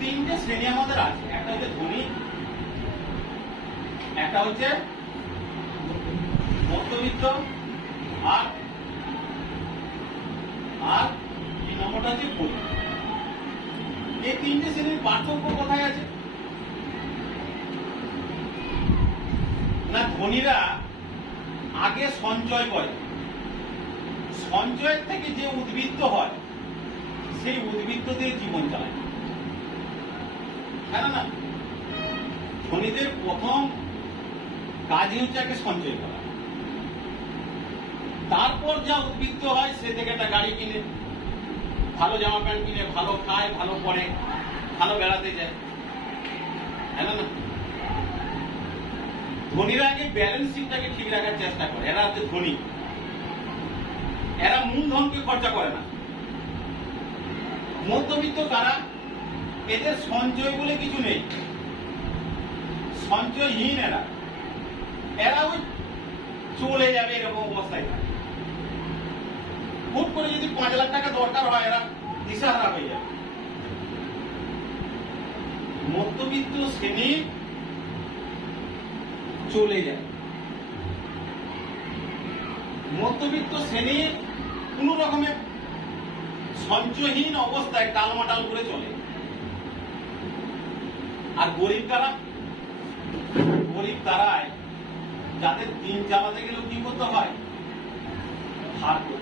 তিনটে শ্রেণী আমাদের আছে, একটা হচ্ছে ধনী, একটা হচ্ছে মধ্যবিত্ত, আর আর তিন নম্বরটা হচ্ছে গরিব। এই তিনটে শ্রেণীর পার্থক্য কোথায় আছে? না, ধনীরা আগে সঞ্চয় করে, সঞ্চয়ের থেকে যে উদ্বৃত্ত হয় সেই উদ্বৃত্ত দিয়ে জীবন চালায়। কেন না, ধনীদের প্রথম কাজই হচ্ছে আগে সঞ্চয় করা, তারপর যা উদ্বৃত্ত হয় সে থেকে একটা গাড়ি কিনে, ভালো জামা প্যান্ট কিনে, ভালো খায়, ভালো পরে, ভালো বেড়াতে যায়। হ্যাঁ না, ধনীরা আগে ব্যালেন্স শিটটাকে ঠিক রাখার চেষ্টা করে। এরা হচ্ছে ধনী, এরা মূলধনকে খরচা করে না। মধ্যবিত্ত কারা? এদের সঞ্চয় বলে কিছু নেই, সঞ্চয়হীন এরা, এরা ওই চলে যাবে এরকম অবস্থায় থাকে। হুট করে যদি 5 লাখ টাকা দরকার হয় এরা দিশাহারা হয়ে যাবে। মধ্যবিত্ত শ্রেণী চলে যায়, মধ্যবিত্ত শ্রেণী কোন রকমের সঞ্চয়হীন অবস্থায় টালমাটাল করে চলে। আর গরিব কারা? গরিব তারাই যাদের দিন চালাতে গেলেও কি করতে হয়, ধার করতে